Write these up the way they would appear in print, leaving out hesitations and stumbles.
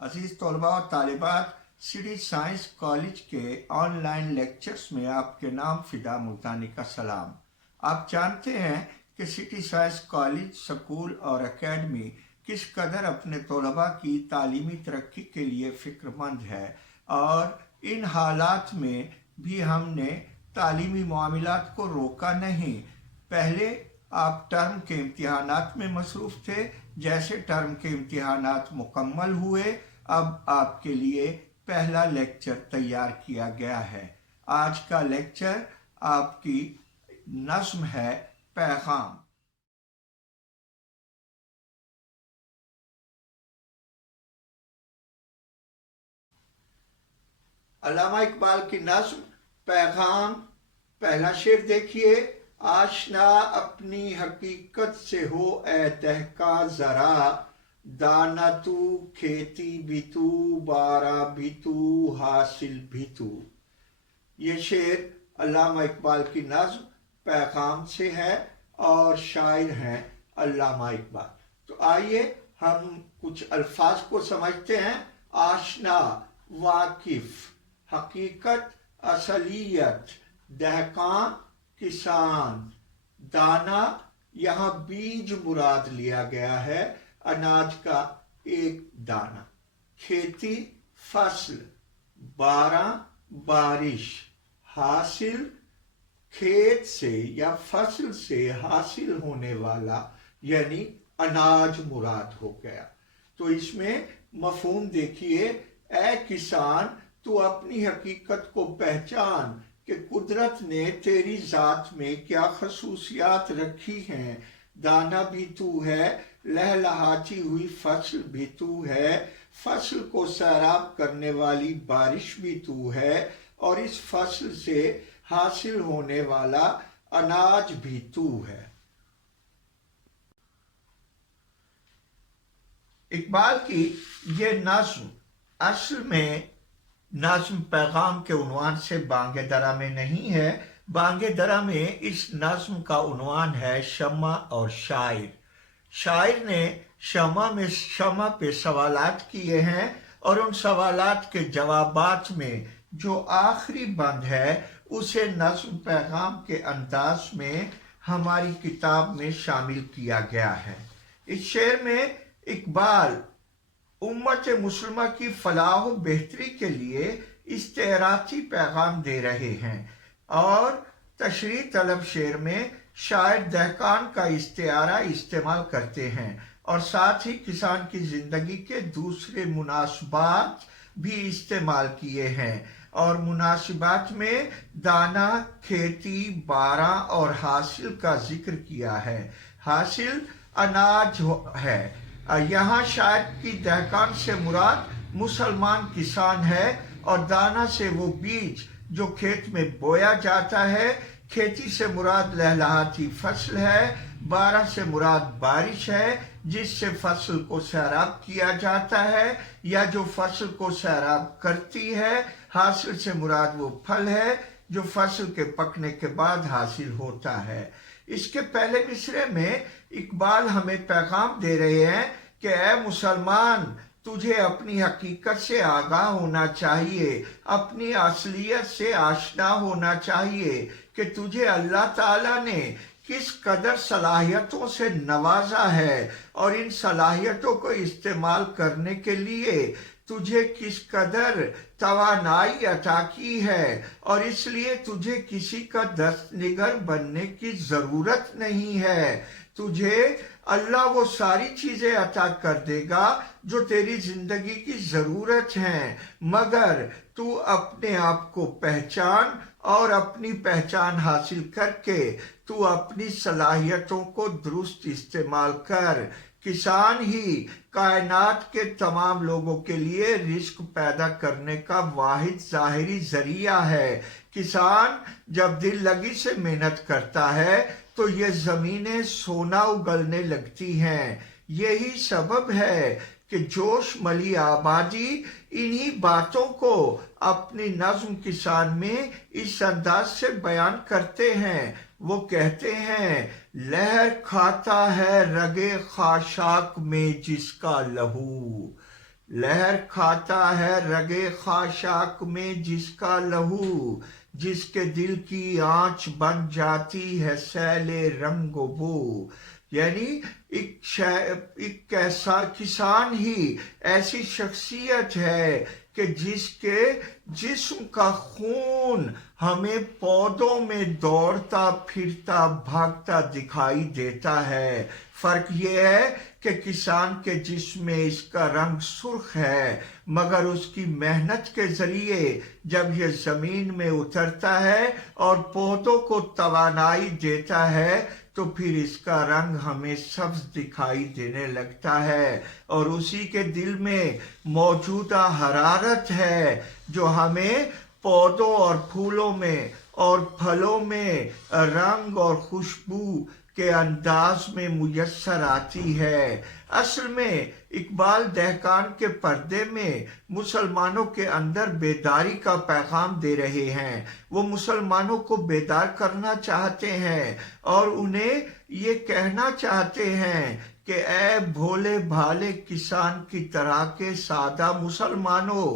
अजीज तलबा और तालिबात, city science college के ऑनलाइन लेक्चर्स में आपके नाम फिदा मुल्तानी का सलाम। आप जानते हैं कि सिटी साइंस कॉलेज स्कूल और एकेडमी किस कदर अपने तलबा की तालीमी तरक्की के लिए फ़िक्रमंद है, और इन हालात में भी हमने तालीमी मामलात को रोका नहीं। पहले आप टर्म के इम्तिहानात में मसरूफ़ थे, जैसे टर्म के इम्तिहानात मुकम्मल हुए अब आपके लिए पहला लेक्चर तैयार किया गया है। आज का लेक्चर आपकी नज़्म है पैगाम। अल्लामा इकबाल की नज़्म पैगाम, पहला शेर देखिए। आशना अपनी हकीकत से हो ए दहका ज़रा, दाना तू खेती भी तू बारा भी तू हासिल भी तू। ये शेर अल्लामा इकबाल की नज़्म पैगाम से है और शायर हैं अल्लामा इकबाल। तो आइए हम कुछ अल्फाज को समझते हैं। आशना वाकिफ, हकीकत असलियत, दहकान किसान, दाना यहाँ बीज मुराद लिया गया है, अनाज का एक दाना, खेती फसल, बारह बारिश, हासिल खेत से या फसल से हासिल होने वाला यानी अनाज मुराद हो गया। तो इसमें मफहूम देखिए, ए किसान तू अपनी हकीकत को पहचान कि कुदरत ने तेरी ज़ात में क्या खसूसियात रखी हैं। दाना भी तू है, लहलहाती हुई फसल भी तू है, फसल को सैराब करने वाली बारिश भी तू है, और इस फसल से हासिल होने वाला अनाज भी तू है। इकबाल की ये नज़्म असल में नज़्म पैगाम के उन्वान से बांगे दरा में नहीं है। बांगे दरा में इस नज़्म का उन्वान है शम्मा और शायर। शायर ने शम्मा पे सवालात किए हैं, और उन सवालात के जवाबात में जो आखिरी बंद है उसे नज़्म पैगाम के अंदाज में हमारी किताब में शामिल किया गया है। इस शेर में इकबाल उम्मत मुस्लिमा की फलाह व बेहतरी के लिए इस्तेराती पैगाम दे रहे हैं, और तशरीह तलब शेर में शायर दहकान का इस्तेआरा इस्तेमाल करते हैं, और साथ ही किसान की ज़िंदगी के दूसरे मुनासबात भी इस्तेमाल किए हैं। और मुनासिबात में दाना, खेती, बारा और हासिल का जिक्र किया है। हासिल अनाज है। यहाँ शायर की दहकान से मुराद मुसलमान किसान है, और दाना से वो बीज जो खेत में बोया जाता है। खेती से मुराद लहलहाती फसल है। बारह से मुराद बारिश है जिससे फसल को सैराब किया जाता है या जो फसल को सैराब करती है। हासिल से मुराद वो फल है जो फसल के पकने के बाद हासिल होता है। इसके पहले मिसरे में इकबाल हमें पैगाम दे रहे हैं कि ऐ मुसलमान, तुझे अपनी हकीकत से आगाह होना चाहिए, अपनी असलियत से आशना होना चाहिए कि तुझे अल्लाह ताला ने किस कदर सलाहियतों से नवाजा है, और इन सलाहियतों को इस्तेमाल करने के लिए तुझे किस कदर तवानाई अता की है, और इसलिए तुझे किसी का दस्तनिगर बनने की ज़रूरत नहीं है। तुझे अल्लाह वो सारी चीज़ें अता कर देगा जो तेरी ज़िंदगी की ज़रूरत हैं, मगर तू अपने आप को पहचान, और अपनी पहचान हासिल करके तू अपनी सलाहियतों को दुरुस्त इस्तेमाल कर। किसान ही कायनात के तमाम लोगों के लिए रिस्क पैदा करने का वाहिद ज़ाहिरी ज़रिया है। किसान जब दिल लगी से मेहनत करता है तो ये ज़मीनें सोना उगलने लगती हैं। यही सबब है कि जोश मली आबादी इन्हीं बातों को अपनी नज़्म किसान में इस अंदाज से बयान करते हैं। वो कहते हैं, लहर खाता है रगे खाशाक में जिसका लहू, लहर खाता है रगे खाशाक में जिसका लहू, जिसके दिल की आंच बन जाती है सैले रंगो बो। यानी एक ऐसा किसान ही ऐसी शख्सियत है कि जिसके जिस्म का खून हमें पौधों में दौड़ता फिरता भागता दिखाई देता है। फर्क ये है कि किसान के जिस्म में इसका रंग सुर्ख है, मगर उसकी मेहनत के जरिए जब ये जमीन में उतरता है और पौधों को तवानाई देता है तो फिर इसका रंग हमें सब्ज दिखाई देने लगता है, और उसी के दिल में मौजूदा हरारत है जो हमें पौधों और फूलों में और फलों में रंग और खुशबू के अंदाज में मुयस्सर आती है। असल में इकबाल दहकान के पर्दे में मुसलमानों के अंदर बेदारी का पैगाम दे रहे हैं। वो मुसलमानों को बेदार करना चाहते हैं और उन्हें ये कहना चाहते हैं कि ऐ भोले भाले किसान की तरह के सादा मुसलमानों,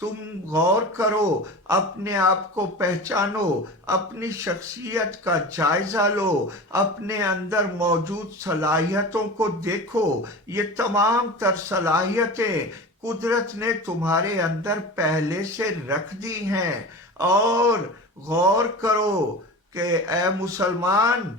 तुम गौर करो, अपने आप को पहचानो, अपनी शख्सियत का जायजा लो, अपने अंदर मौजूद सलाहियतों को देखो। ये तमाम तर सलाहियतें कुदरत ने तुम्हारे अंदर पहले से रख दी हैं, और गौर करो कि ऐ मुसलमान,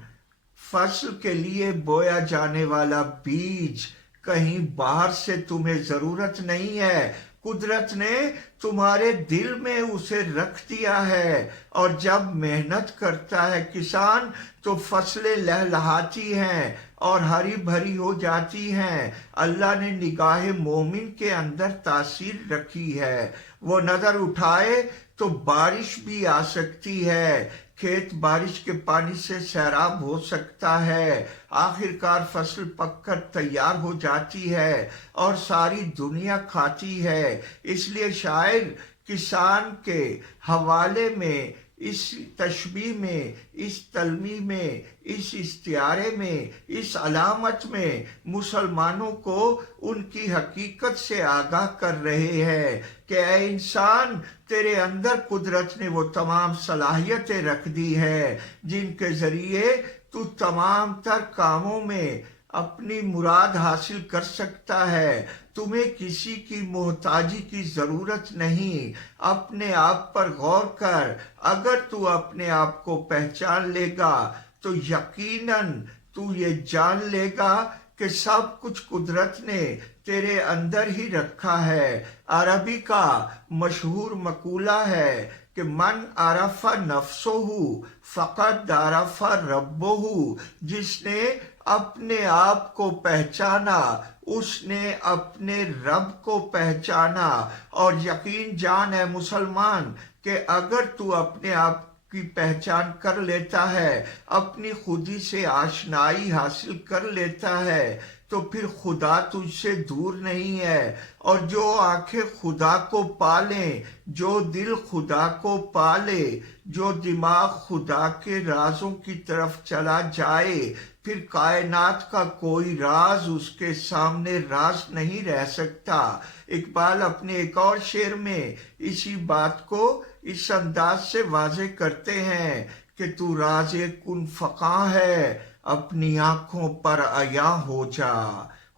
फसल के लिए बोया जाने वाला बीज कहीं बाहर से तुम्हें जरूरत नहीं है, कुदरत ने तुम्हारे दिल में उसे रख दिया है। और जब मेहनत करता है किसान तो फसलें लहलहाती हैं और हरी भरी हो जाती हैं। अल्लाह ने निगाह मोमिन के अंदर तासीर रखी है, वो नजर उठाए तो बारिश भी आ सकती है, खेत बारिश के पानी से सैराब हो सकता है, आखिरकार फसल पककर तैयार हो जाती है और सारी दुनिया खाती है। इसलिए शायर किसान के हवाले में, इस तशबीह में, इस तलमी में, इस इस्तियारे में, इस अलामत में मुसलमानों को उनकी हकीकत से आगाह कर रहे हैं कि ऐ इंसान, तेरे अंदर कुदरत ने वो तमाम सलाहियतें रख दी है जिनके जरिए तू तमाम तर कामों में अपनी मुराद हासिल कर सकता है। तुम्हें किसी की मोहताजी की जरूरत नहीं। अपने आप पर गौर कर, अगर तू अपने आप को पहचान लेगा तो यकीनन तू ये जान लेगा कि सब कुछ कुदरत ने तेरे अंदर ही रखा है। अरबी का मशहूर मकूला है कि मन अरफा नफ्सोहु फकद अरफा रब्बोहु, जिसने अपने आप को पहचाना उसने अपने रब को पहचाना। और यकीन जान है मुसलमान कि अगर तू अपने आप की पहचान कर लेता है, अपनी खुदी से आशनाई हासिल कर लेता है, तो फिर खुदा तुझसे दूर नहीं है। और जो आंखें खुदा को पालें, जो दिल खुदा को पाले, जो दिमाग खुदा के राजों की तरफ चला जाए, फिर कायनात का कोई राज उसके सामने राज नहीं रह सकता। इकबाल अपने एक और शेर में इसी बात को इस अंदाज से वाजे करते हैं कि तू राजे कुन फका है, अपनी आंखों पर अया हो जा,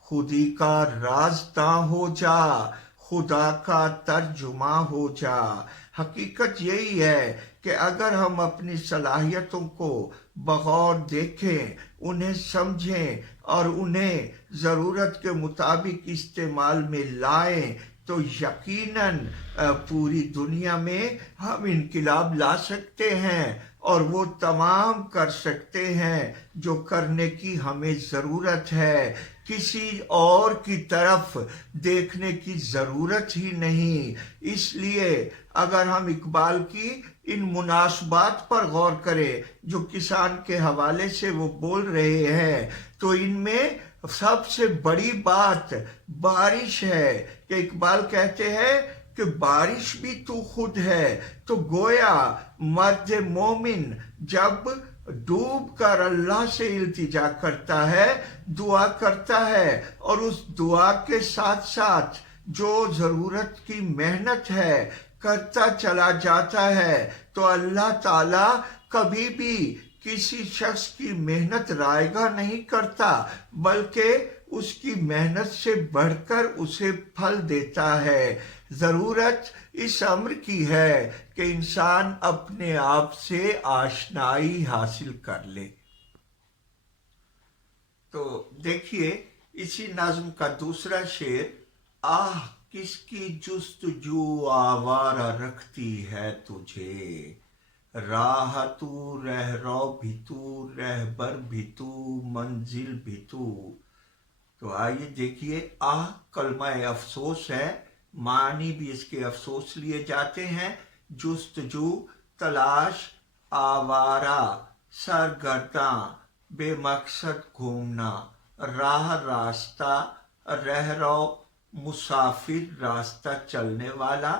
खुदी का राजदा हो जा, खुदा का तर्जुमा हो जा। हकीकत यही है कि अगर हम अपनी सलाहियतों को बगौर देखें, उन्हें समझें और उन्हें ज़रूरत के मुताबिक इस्तेमाल में लाएं, तो यकीनन पूरी दुनिया में हम इनकलाब ला सकते हैं और वो तमाम कर सकते हैं जो करने की हमें ज़रूरत है। किसी और की तरफ देखने की ज़रूरत ही नहीं। इसलिए अगर हम इकबाल की इन मुनासबात पर गौर करें जो किसान के हवाले से वो बोल रहे हैं, तो इनमें सबसे बड़ी बात बारिश है कि इकबाल कहते हैं कि बारिश भी तू खुद है। तो गोया मर्द मोमिन जब डूब कर अल्लाह से इल्तिजा करता है, दुआ करता है, और उस दुआ के साथ साथ जो ज़रूरत की मेहनत है करता चला जाता है, तो अल्लाह ताला कभी भी किसी शख्स की मेहनत रायगा नहीं करता, बल्कि उसकी मेहनत से बढ़कर उसे फल देता है। ज़रूरत इस अम्र की है कि इंसान अपने आप से आशनाई हासिल कर ले। तो देखिए इसी नज़्म का दूसरा शेर, आह किसकी जुस्तजू आवारा रखती है तुझे, राह तू रहरो भी तू रहबर भी तू मंजिल भी तू। तो आइए देखिए, आह कलमा अफसोस है, मानी भी इसके अफसोस लिए जाते हैं। जुस्तजू तलाश, आवारा सरगर्दा बेमकसद घूमना, राह रास्ता, रहरो मुसाफिर रास्ता चलने वाला,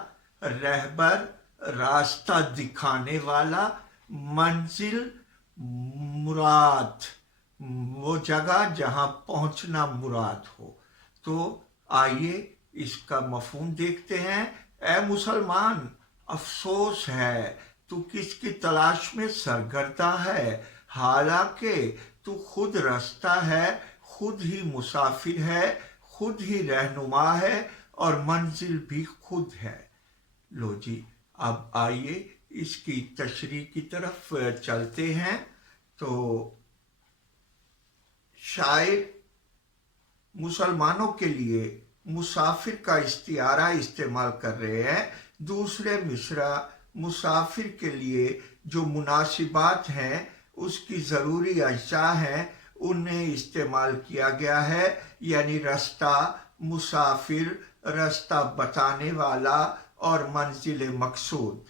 रहबर रास्ता दिखाने वाला, मंजिल मुराद वो जगह जहाँ पहुँचना मुराद हो। तो आइए इसका मफहूम देखते हैं। ए मुसलमान, अफसोस है तू किसकी तलाश में सरगर्दा है, हालांकि तू खुद रास्ता है, खुद ही मुसाफिर है, खुद ही रहनुमा है और मंजिल भी खुद है। लो जी, अब आइए इसकी तशरीह की तरफ चलते हैं। तो शायर मुसलमानों के लिए मुसाफिर का इस्तिआरा इस्तेमाल कर रहे हैं। दूसरे मिसरा मुसाफिर के लिए जो मुनासिबात हैं, उसकी ज़रूरी अज्जा हैं, उन्हें इस्तेमाल किया गया है, यानी रास्ता, मुसाफिर, रास्ता बताने वाला और मंजिल मकसूद।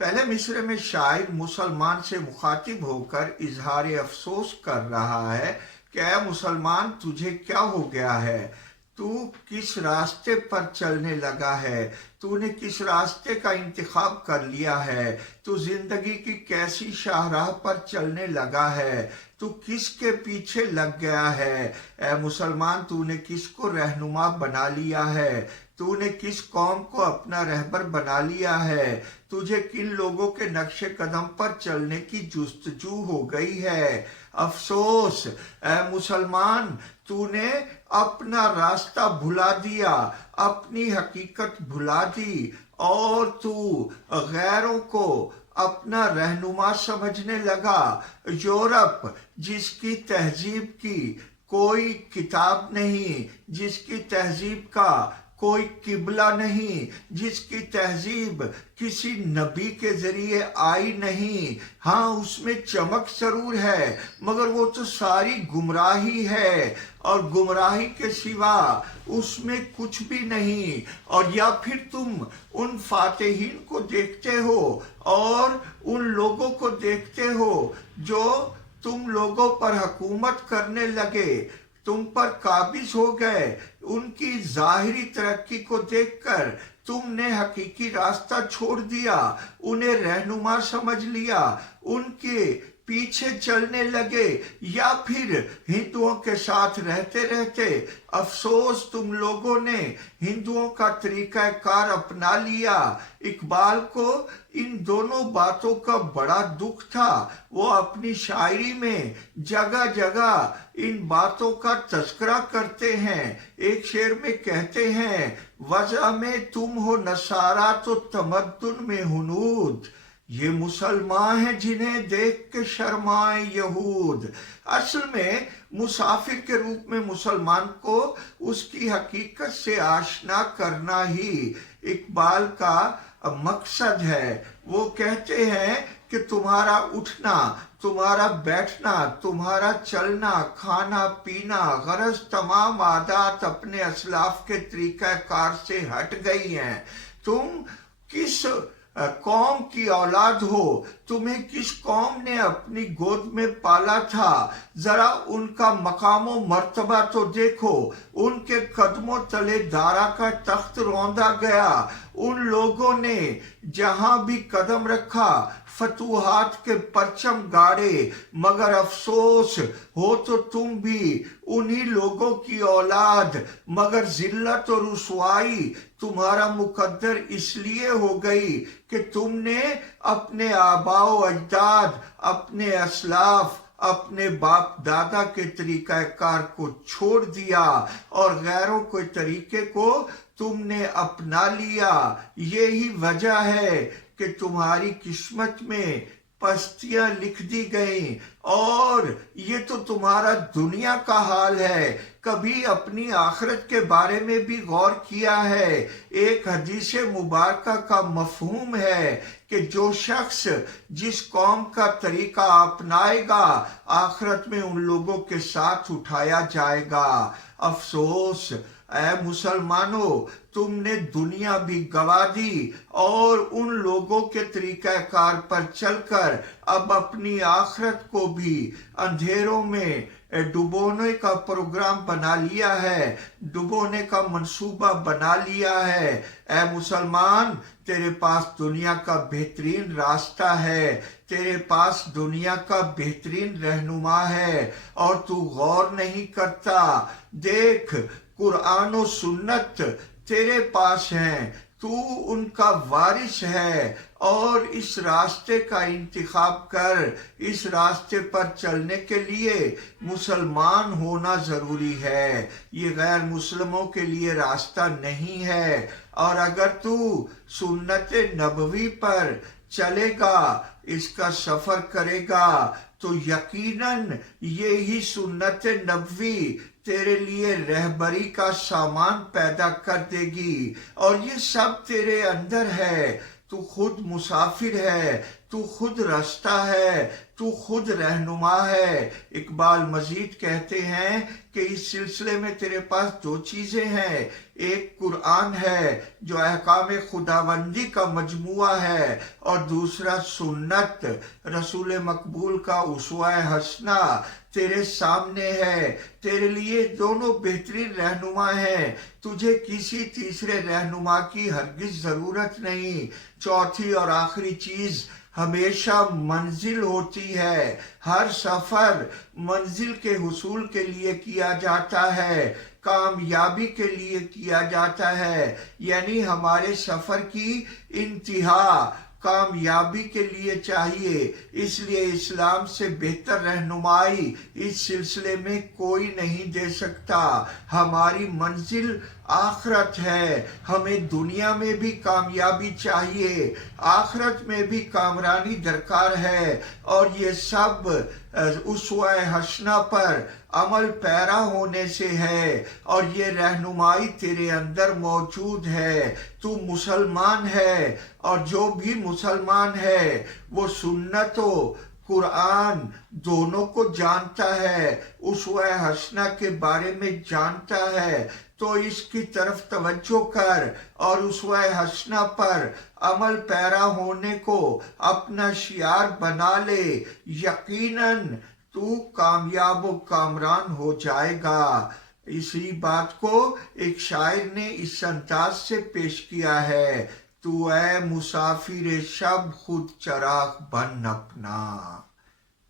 पहले मिसरे में शायर मुसलमान से मुखातिब होकर इजहार अफसोस कर रहा है कि ऐ मुसलमान, तुझे क्या हो गया है, तू किस रास्ते पर चलने लगा है, तूने किस रास्ते का इंतखाब कर लिया है, तू जिंदगी की कैसी शाहराह पर चलने लगा है, तू किसके पीछे लग गया है। ऐ मुसलमान, तूने किसको रहनुमा बना लिया है, तूने किस कौम को अपना रहबर बना लिया है, तुझे किन लोगों के नक्शे कदम पर चलने की जुस्तजू हो गई है। अफसोस ऐ मुसलमान, तूने अपना रास्ता भुला दिया, अपनी हकीकत भुला दी और तू गैरों को अपना रहनुमा समझने लगा। यूरोप जिसकी तहजीब की कोई किताब नहीं, जिसकी तहजीब का कोई किबला नहीं, जिसकी तहजीब किसी नबी के जरिए आई नहीं, हाँ उसमें चमक जरूर है, मगर वो तो सारी गुमराही है और गुमराही के सिवा उसमें कुछ भी नहीं। और या फिर तुम उन फातेहीन को देखते हो और उन लोगों को देखते हो जो तुम लोगों पर हुकूमत करने लगे, तुम पर काबिज हो गए, उनकी जाहिरी तरक्की को देखकर तुमने हकीकी रास्ता छोड़ दिया, उन्हें रहनुमा समझ लिया, उनके पीछे चलने लगे, या फिर हिंदुओं के साथ रहते रहते अफसोस तुम लोगों ने हिंदुओं का तरीका कार अपना लिया। इकबाल को इन दोनों बातों का बड़ा दुख था। वो अपनी शायरी में जगह जगह इन बातों का तस्करा करते हैं। एक शेर में कहते हैं, वजह में तुम हो नसारा तो तमद्दुन में हुनूद, ये मुसलमान हैं जिन्हें देख के शर्माए यहूद। असल में मुसाफिर के रूप में मुसलमान को उसकी हकीकत से आशना करना ही इकबाल का मकसद है। वो कहते हैं कि तुम्हारा उठना, तुम्हारा बैठना, तुम्हारा चलना, खाना पीना, गरज तमाम आदात अपने असलाफ के तरीका कार से हट गई हैं। तुम किस कौम की औलाद हो, तुम्हें किस कौम ने अपनी गोद में पाला था, जरा उनका मकामो मर्तबा तो देखो। उनके कदमों तले दारा का तख्त रौंदा गया, उन लोगों ने जहां भी कदम रखा फतूहात के परचम गाड़े, मगर अफसोस हो तो तुम भी उन्हीं लोगों की औलाद, मगर जिल्लत और रुसवाई तुम्हारा मुकद्दर इसलिए हो गई कि तुमने अपने आबाओ अजदाद, अपने असलाफ, अपने बाप दादा के तरीक़ाकार को छोड़ दिया और गैरों के तरीके को तुमने अपना लिया। यही वजह है कि तुम्हारी किस्मत में पस्तियां लिख दी गई, और ये तो तुम्हारा दुनिया का हाल है। कभी अपनी आखिरत के बारे में भी गौर किया है? एक हदीस मुबारका का मफहूम है कि जो शख्स जिस कौम का तरीका अपनाएगा आखिरत में उन लोगों के साथ उठाया जाएगा। अफसोस ऐ मुसलमानों, तुमने दुनिया भी गवा दी और उन लोगों के तरीक़ाकार पर चलकर अब अपनी आखिरत को भी अंधेरों में डुबोने का प्रोग्राम बना लिया है, डुबोने का मंसूबा बना लिया है। ऐ मुसलमान, तेरे पास दुनिया का बेहतरीन रास्ता है, तेरे पास दुनिया का बेहतरीन रहनुमा है और तू गौर नहीं करता। देख, कुरान और सुन्नत तेरे पास हैं, तू उनका वारिस है और इस रास्ते का इंतखाब कर। इस रास्ते पर चलने के लिए मुसलमान होना जरूरी है, ये गैर मुस्लिमों के लिए रास्ता नहीं है। और अगर तू सुन्नत नबवी पर चलेगा, इसका सफर करेगा, तो यकीनन ये ही सुन्नत नबवी तेरे लिए रहबरी का सामान पैदा कर देगी। और ये सब तेरे अंदर है। तू खुद मुसाफिर है, तू खुद रास्ता है, तू खुद रहनुमा है। इकबाल मजीद कहते हैं कि इस सिलसिले में तेरे पास दो चीजें हैं। एक कुरान है जो अहकाम खुदाबंदी का मजमुआ है, और दूसरा सुन्नत रसूल मकबूल का उसवा हसना तेरे सामने है। तेरे लिए दोनों बेहतरीन रहनुमा हैं, तुझे किसी तीसरे रहनुमा की हरगिज जरूरत नहीं। चौथी और आखिरी चीज हमेशा मंजिल होती है। हर सफर मंजिल के हुसूल के लिए किया जाता है, कामयाबी के लिए किया जाता है। यानी हमारे सफर की इंतहा कामयाबी के लिए चाहिए। इसलिए इस्लाम से बेहतर रहनुमाई इस सिलसिले में कोई नहीं दे सकता। हमारी मंजिल आखरत है, हमें दुनिया में भी कामयाबी चाहिए, आखरत में भी कामरानी दरकार है। और ये सब उसवा हसना पर अमल पैरा होने से है, और ये रहनुमाई तेरे अंदर मौजूद है। तू मुसलमान है, और जो भी मुसलमान है वो सुन्नतों कुरान दोनों को जानता है, उसवा हसना के बारे में जानता है। तो इसकी तरफ तवज्जो कर और उसवा हसना पर अमल पैरा होने को अपना शियार बना ले। यकीनन तू कामयाब व कामरान हो जाएगा। इसी बात को एक शायर ने इस अंदाज से पेश किया है, तू ऐ मुसाफिर शब खुद चराग बन अपना।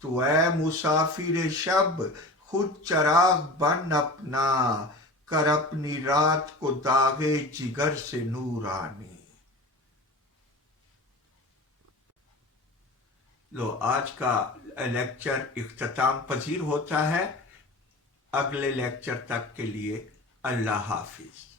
तू ऐ मुसाफिर शब खुद चराग बन अपना, कर अपनी रात को दागे जिगर से नूरानी। लो, आज का लेक्चर इख्तिताम पजीर होता है। अगले लेक्चर तक के लिए अल्लाह हाफिज।